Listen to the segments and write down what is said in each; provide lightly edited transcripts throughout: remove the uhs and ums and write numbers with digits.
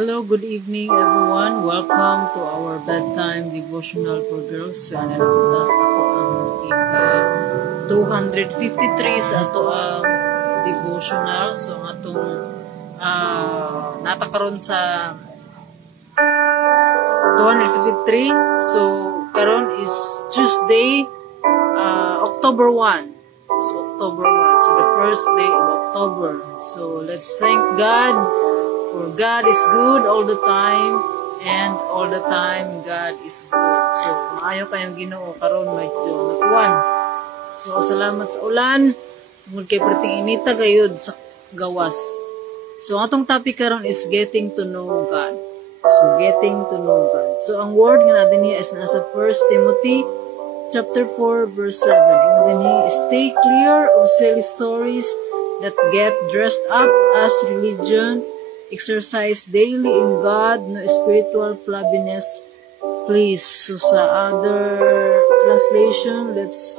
Hello, good evening everyone. Welcome to our bedtime devotional for girls. So, ano na punta sa ato ang ika 253 sa ato ang devotional. So, ang atong natakaroon sa 253. So, karon is Tuesday, October 1. So, October 1. So, the first day of October. So, let's thank God. For God is good all the time, and all the time God is good. So, maayo kayong Ginoo karon medyo nag-uwan. So, salamat sa ulan. Tungod kay perting inita gayud sa gawas. So, atong topic karon is getting to know God. So, getting to know God. So, ang word nga natin niya is nasa 1 Timothy chapter 4 verse 7. Ang natin niya is stay clear of silly stories that get dressed up as religion. Exercise daily in God, no spiritual flabbiness, please. So sa other translation, let's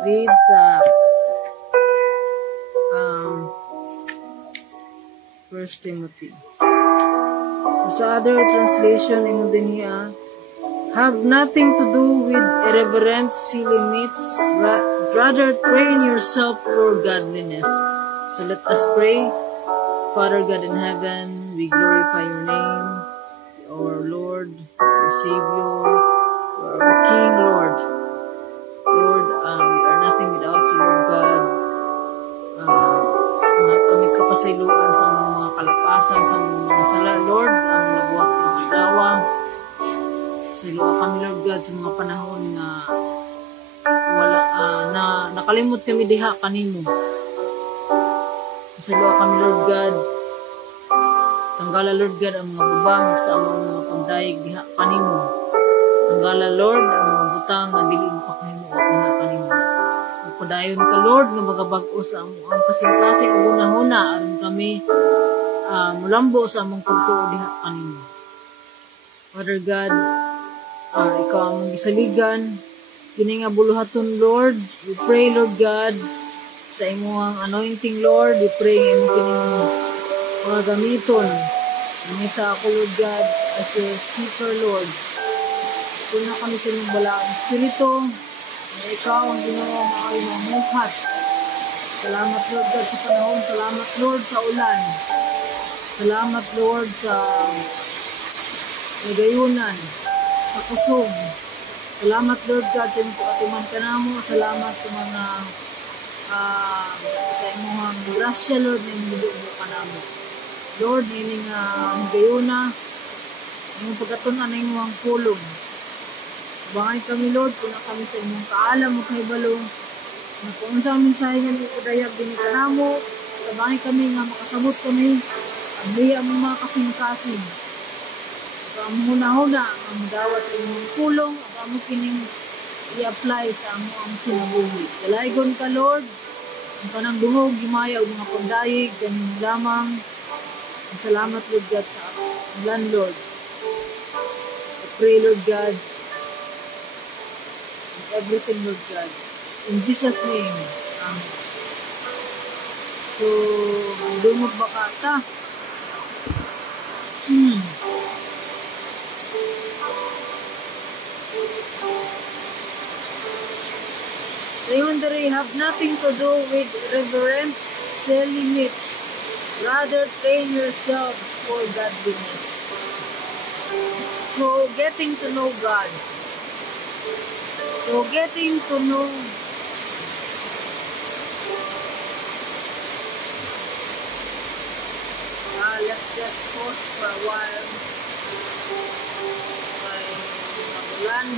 read sa 1 Timothy. So sa other translation, ingon din niya, have nothing to do with irreverent, silly myths, rather train yourself for godliness. So let us pray. Father God in heaven, we glorify your name, our Lord, our Savior, our King, Lord. Lord, we are nothing without you, Lord God. Kami kapasayloan sa mga kalapasan, sa mga sala, Lord, ang nabuhat ng dawa. Pasayloan kami, Lord God, sa mga panahon na nakalimot kami diha kanimo. Pasayloan kami, Lord God. Tanggala, Lord God, ang mga bubag sa among mga pagdayeg diha kanimo. Tanggala, Lord, ang mga butang nga dili pakahimo diha kanimo. Padayon ka, Lord, nga magabag-o sa among kasing-kasing una-huna aron kami mulambo sa among pagtuo diha kanimo. Father God, ikaw ang gisaligan kini nga buluhaton, Lord. We pray, Lord God, sa imong anointing, Lord. We pray nga imong kining mga gamiton. Gamita ako, Lord God, as a speaker, Lord. Kung na kami sa inyong balaang espiritu, na ikaw ang ginawa maaari mamuhat. Salamat, Lord God, sa panahon. Salamat, Lord, sa ulan. Salamat, Lord, sa nagayunan, sa kusog. Salamat, Lord God, sa inyong pagkatiman ka namo. Salamat sa mga sa imong grasya, Lord, na inyong ka namo. Lord, ining gayuna, yung pagkatunan na yung pulong. Bangay kami, Lord, kung kami sa inyong kaalam mo kay balong, na kung sa aming sahingan yung kudayag din ka namo, bangay kami nga makasabot kami, abliya mo mga kasing-kasing. Ang huna-huna, ang dawat sa inyong pulong, ang mo kining i-apply sa among kinabuhi. Dalaygon ka, Lord, ang kanang dungog, gimayaw, mga pagdayig, ganun lamang. Salamat, Lord God, sa ulan, Lord. I pray, Lord God, in everything, Lord God. In Jesus' name, amen. So, dungog ba ka ta? They have nothing to do with reverent, silly myths. Rather, train yourselves for godliness. So, getting to know God. So, getting to know let's just pause for a while. Magulan,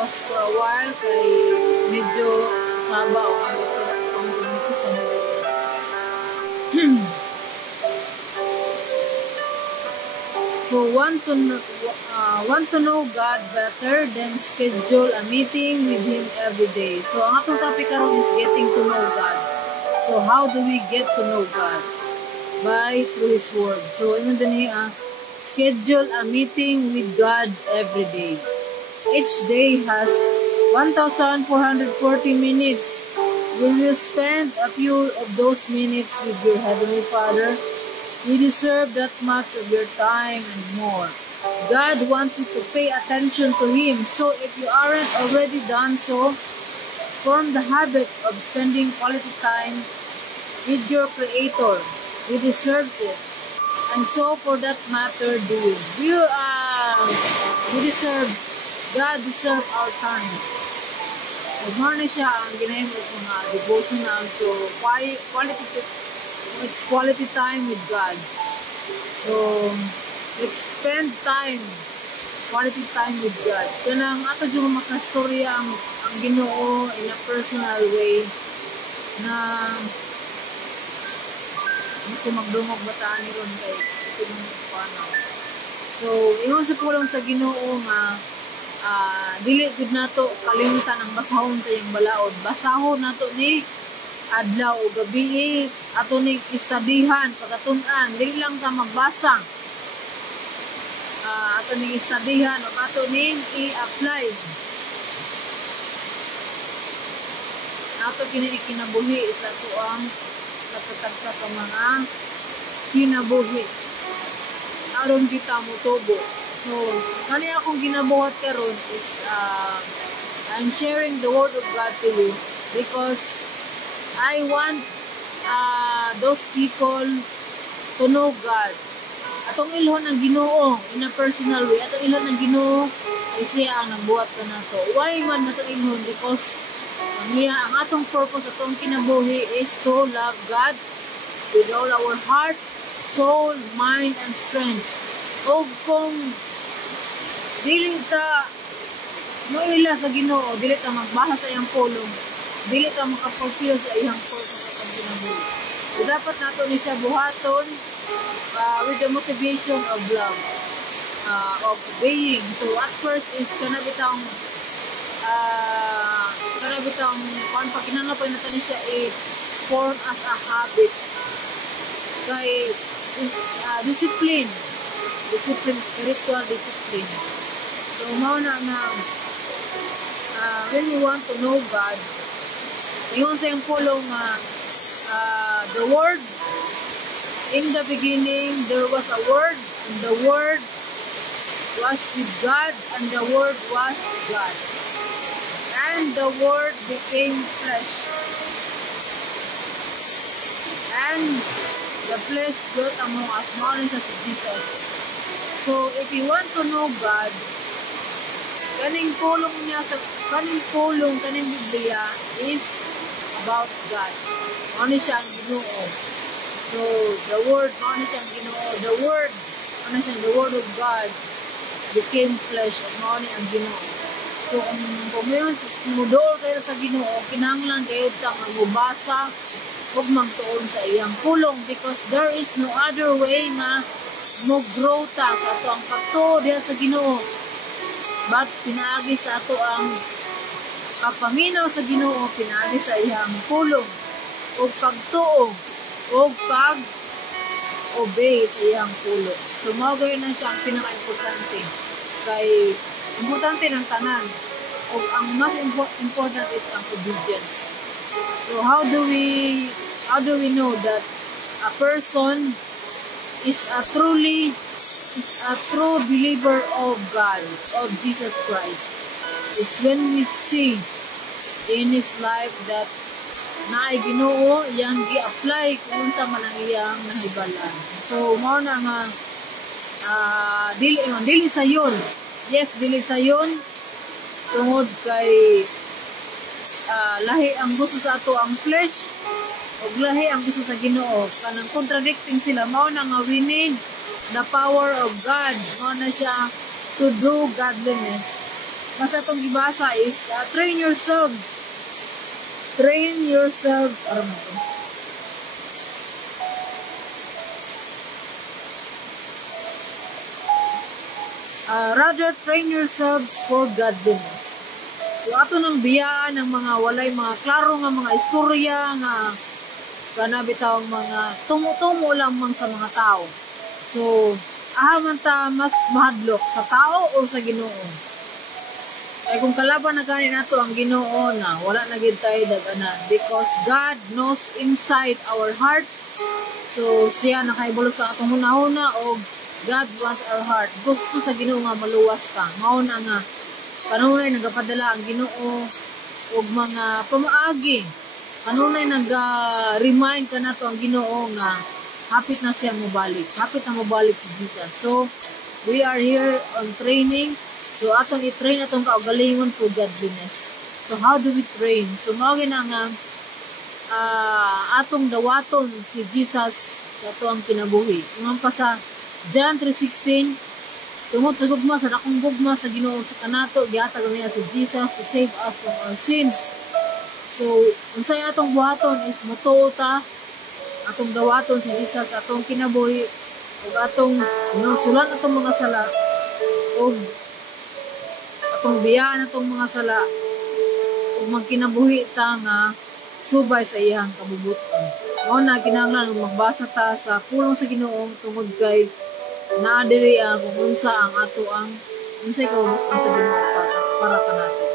pause for a while kay medyo saba o ang sa So want to know God better, then schedule a meeting with Him every day. So ang atong topic karon is getting to know God. So how do we get to know God? Through His Word. So ingon din schedule a meeting with God every day. Each day has 1,440 minutes. Will you spend a few of those minutes with your Heavenly Father? You deserve that much of your time and more. God wants you to pay attention to Him. So if you aren't already done so, form the habit of spending quality time with your Creator. He deserves it. And so for that matter, do it. God deserves our time. Nagmana siya ang ginahimos mga devotional. So it's quality time with God. So let's spend time, quality time with God. Kanang ato yung makastorya ang Ginoo in a personal way na ito magdungog bataan ni ron kay ito yung paano. So ingon sa pulong sa Ginoo nga dili gud nato kalimutan ang basahon sa iyang balaod. Basahon nato ni adlaw o gabi ato ni istadihan pagkatun-an, dili lang ta magbasa. Ato ni istadihan o ato ni i-apply. Ato kinabuhi sa ato ang sa mga kinabuhi. Aron kita motubo. So, kani akong ginabuhat karon is I'm sharing the Word of God to you because I want those people to know God. Atong ilhon ang Ginoo in a personal way. Atong ilhon ang Ginoo ay siya ang nagbuhat ka na to. Why man atong ilhon? Because ang atong purpose, atong kinabuhi is to love God with all our heart, soul, mind, and strength. O kung dili ta maila sa Ginoo, dili ta magbaha sa iyang pulong, dili ta makapulfill sa iyang purpose sa kinabuhi. So, dapat nato ni siya buhaton with the motivation of love, of obeying. So at first is kanabitang pakinangapay natin siya form as a habit. Kay is discipline, spiritual discipline. So mao na nga when you want to know God, ingon sa iyang pulong the Word, in the beginning there was a Word, and the Word was with God, and the Word was God. And the Word became flesh. And the flesh dwelt among us, knowledge of Jesus. So, if you want to know God, kaning pulong Biblia is about God. Ano siya ang Ginoo. So, the Word, ano siya ang Ginoo. The Word, ano siya, the Word of God became flesh. Ano ang Ginoo. So, kung ngayon, mudol kayo sa Ginoo, kinahanglan kayo itang magbasa o magtuon sa iyang pulong because there is no other way nga mo-grow ta sa ato ang pagtuo diha sa Ginoo. But pinaagi sa ato ang pagpaminaw sa Ginoo, pinaagi sa iyang pulong o pagtuo o pag-obey sa iyang pulong. So, mao na siya ang pinaka-importante kay importante ng tanan o ang mas important is ang obedience. So how do we know that a person is a true believer of God, of Jesus Christ? Is when we see in his life that naay Ginoo yang gi-apply kung sa man ang iyang nahibalan. So mao na nga dili sayon. Yes, dili sayon tungod kay lahi ang gusto sa ato ang flesh ug lahi ang gusto sa Ginoo. Kanang contradicting sila. Mao na nga we need the power of God. Mao na siya to do godliness. basta itong ibasa is, train yourselves. Train yourselves. Ano mo ito? Rather, train yourselves for godliness. So, ato nang biyaan ng mga walay, mga klaro nga mga istorya nga kanabitaw mga tumutumo lamang sa mga tao. So, ahaman ta mas mahadlok sa tao o sa Ginoo. Ay kung kalaban na kanin nato ang Ginoo na wala na gid tayo daganan because God knows inside our heart. So, siya nakahibalo sa atong hunahuna o God wants our heart. Gusto sa Ginoo nga maluwas ta. Mao na nga kanunay nagapadala ang Ginoo og mga pamaagi. Kanunay nag-remind ka nato ang Ginoo nga hapit na siya mobalik. Hapit na mobalik si Jesus. So, we are here on training. So, atong i-train atong kaugalingon for godliness. So, how do we train? So, mao na nga atong dawaton si Jesus sa atong kinabuhi. Ngam pa sa John 3:16, tungod sa gugma sa dakong gugma sa Ginoo sa kanato gihatag niya si Jesus to save us from our sins. So unsay atong buhaton is motuo ta atong dawaton si Jesus atong kinabuhi ug atong nusulan atong mga sala ug atong biyaan atong mga sala ug magkinabuhi ta nga subay sa iyang kabubuton. Mao na kinahanglan magbasa ta sa pulong sa Ginoo tungod kay naa diri kung unsa ang ato ang unsay kabubuton sa Ginoo para kanato.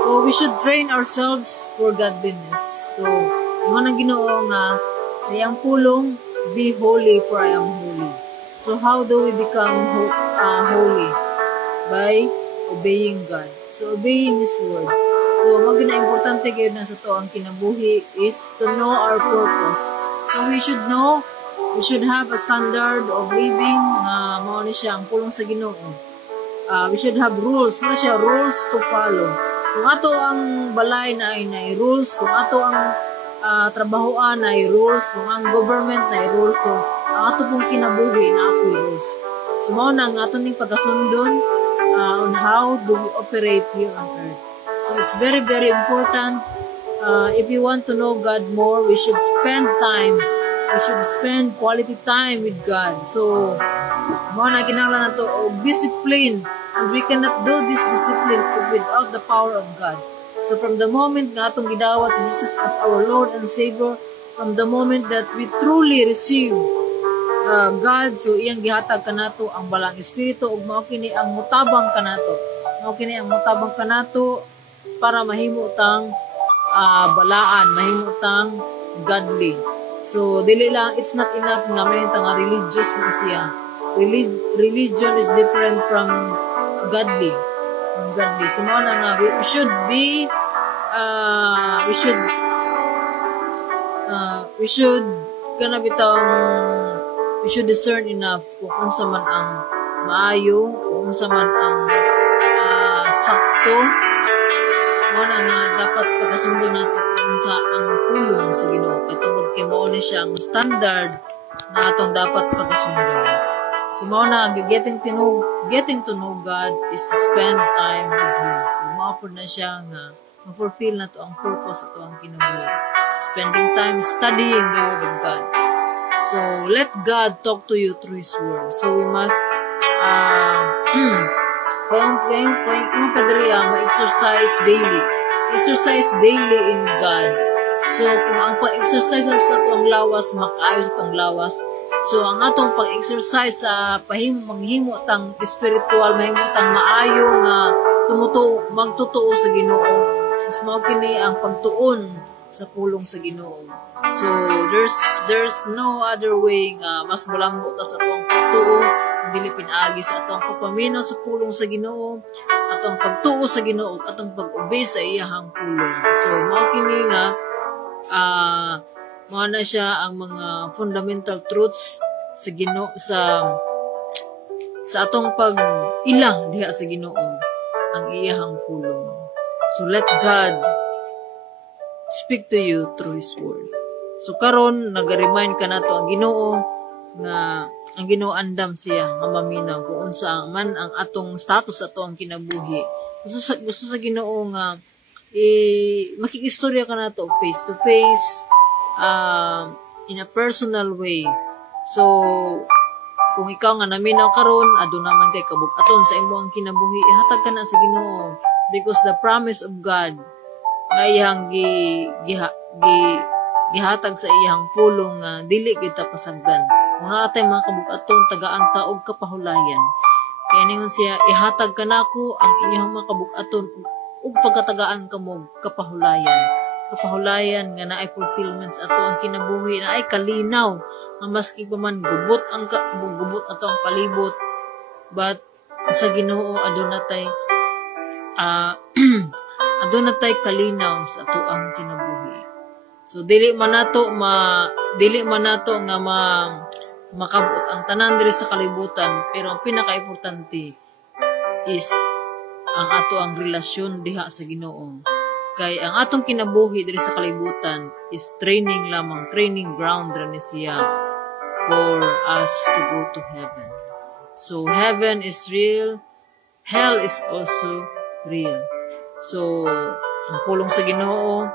So we should train ourselves for godliness. So mo nang Ginoo nga sa iyang pulong, be holy for I am holy. So how do we become holy? By obeying God. So obeying His word. So, magina-importante kayo na sa to ang kinabuhi is to know our purpose. So, we should know, we should have a standard of living na mao ni siya ang pulong sa Ginoo. We should have rules, mao siya rules to follow. Kung ato ang balay na ay rules, kung ato ang trabahoan na ay rules, kung ang government na ay rules, so ang ato pong kinabuhi na apoy rules. So, mao na ang ato ning pagkasundon on how do we operate here on earth. So it's very, very important. If you want to know God more, we should spend time. We should spend quality time with God. So, mo na kinahanglan nato og discipline, and we cannot do this discipline without the power of God. So from the moment nga atong gidawat si Jesus as our Lord and Savior, from the moment that we truly receive God, so iyang gihatag kanato ang balang espiritu ug mao kini ang mutabang kanato. Mao kini ang mutabang kanato para mahimo tang balaan, mahimo tang godly. So dili lang, it's not enough nga may tang religious na siya. Religion is different from godly. Godly. So mao na nga we should be we should discern enough kung unsa man ang maayo, kung unsa man ang sakto. Muna nga dapat pagkasundo natin kung sa ang pulong sa Ginoo. Katungod kay mao ni siya ang standard na atong dapat pagkasundo. So mao na getting to know God is to spend time with Him. So mao po na siya nga ma-fulfill na to ang purpose ato ang kinabuhi. Spending time studying the Word of God. So let God talk to you through His Word. So we must kayong padriya, ma-exercise daily. Exercise daily in God. So, kung ang pag-exercise sa itong lawas, makaayos itong lawas. So, ang atong pag-exercise sa manghimo tang spiritual, mahimo tang maayo nga magtutuo sa Ginoo. Mas mao kini ang pagtuon sa pulong sa Ginoo. So, there's no other way nga mas malambot ta sa atong pagtuo, dili pinaagi sa atong pagpaminaw sa pulong sa Ginoo, atong pagtuo sa Ginoo, atong pag-obey sa iyahang pulong. So mao kini nga mao na siya ang mga fundamental truths sa Ginoo sa atong pag-ilang diha sa Ginoo ang iyahang pulong. So let God speak to you through His word. So karon nag-remind ka nato ang Ginoo nga ang Ginoo andam siya nga maminaw kung unsa man ang atong status ato ang kinabuhi. Gusto sa Ginoo nga makikistorya ka na to face to face, in a personal way. So kung ikaw nga naminaw karon, ado naman kay kabug-aton sa imong kinabuhi, ihatag ka na sa Ginoo, because the promise of God nga iyang gihatag sa iyang pulong nga dili kita pasagdan. Kung natay mga kabug-aton tagaan ta og kapahulayan, kaya ningon siya, ihatag ka nako ang inyong mga kabug-aton ug pagkatagaan kamo kapahulayan. Kapahulayan nga naay fulfillments ato ang kinabuhi, na ay kalinaw nga maski pa man gubot ato ang palibot, but sa Ginoo adunay adunay kalinaw sa ato ang kinabuhi. So dili man nato nga makabot ang tanan diri sa kalibutan, pero ang pinaka-importante is ang ato ang relasyon diha sa Ginoo. Kay ang atong kinabuhi diri sa kalibutan is training ground ra ni siya for us to go to heaven. So heaven is real, hell is also real. So ang pulong sa Ginoo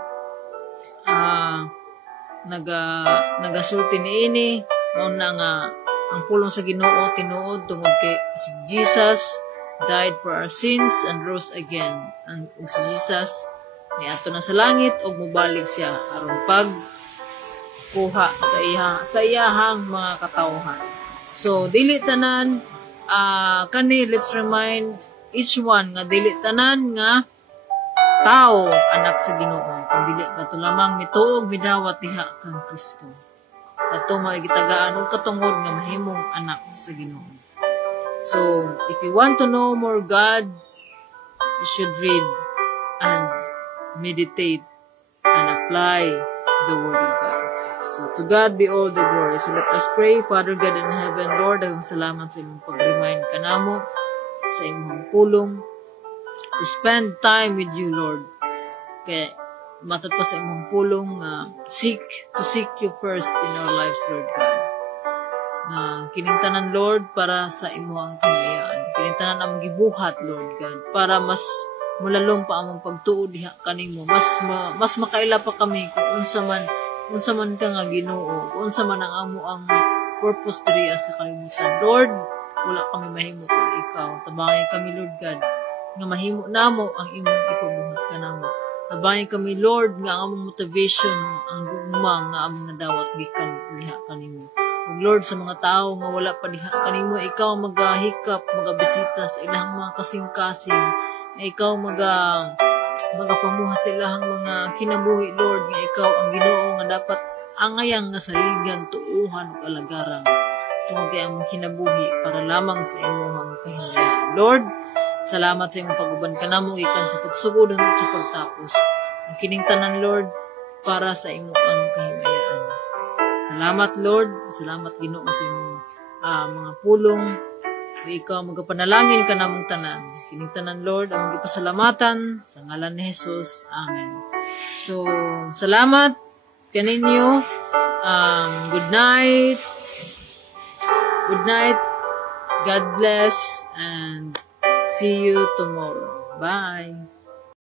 nagasulti niini mao na nga ang pulong sa Ginoo tinuod tungod kay si Jesus died for our sins and rose again. And si Jesus niadto na sa langit ug mobalik siya aron pag kuha sa iyahang mga katawhan. So dili tanan let's remind each one nga dili tanan nga tao anak sa Ginoo, kung dili kato lamang mituog midawat diha kang Kristo. Ato magitagaan og katungod nga mahimong anak sa Ginoo. So if you want to know more God, you should read and meditate and apply the Word of God. So to God be all the glory. So let us pray. Father God in heaven, Lord, daghang salamat sa imong pag-remind kanamo sa imong pulong to spend time with you, Lord. Kaya matod pa sa imong pulong to seek you first in our lives, Lord God. Na kiningtanan, Lord, para sa imong kamayaan. Kiningtanan ang gibuhat, Lord God, para mas mulalong pa among pagtuo diha kanimo. Mas makaila pa kami kung unsa man ka nga Ginoo, unsa man ang amo ang purpose diri sa kalibutan. Lord, wala kami mahimo kung ikaw. Tabangay kami, Lord God, nga mahimo namo ang imong ipabuhat kanamo. Tabangay kami, Lord, nga ang among motivation ang gugma nga among nadawat gikan diha kanimo. Ug Lord, sa mga tao nga wala pa diha kanimo, ikaw magahikap, magabisita sa ilang mga kasing-kasing, ikaw magapamuhat sa ilahang mga kinabuhi, Lord, nga ikaw ang Ginoo nga dapat angayang nga saligan, tuuhan ug alagaran tungod kay among kinabuhi para lamang sa imong kahilayan. Lord, salamat sa imong pag-uban kanamo gikan sa pagsugod hangtod sa pagtapos. Ang kining tanan, Lord, para sa imong kahimayaan. Salamat, Lord. Salamat, Ginoo, sa imong mga pulong. Ikaw magapanalangin ka namong tanan. Kining tanan, Lord, ang gipasalamatan sa ngalan ni Jesus. Amen. So, salamat kaninyo. Good night. Good night. God bless and see you tomorrow. Bye.